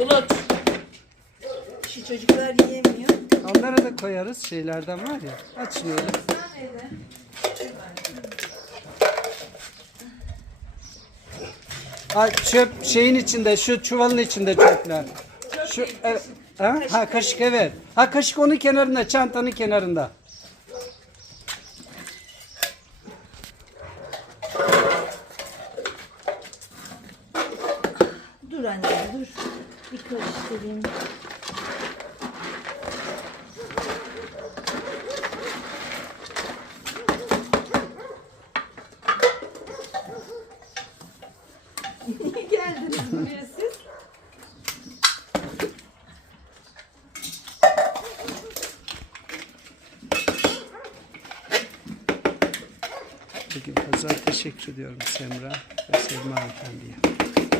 Bulut. Şu çocuklar yiyemiyor. Onlara da koyarız şeylerden var ya. Aç şöyle. Ay çöp şeyin içinde, şu çuvalın içinde çöpler. Şu evet. Ha? ha kaşık evet. Ha kaşık onun kenarında, çantanın kenarında. Dur anne dur. Bir karıştırayım. Niye geldiniz buraya siz? Bugün pazar teşekkür ediyorum Semra ve Selma Efendi'ye.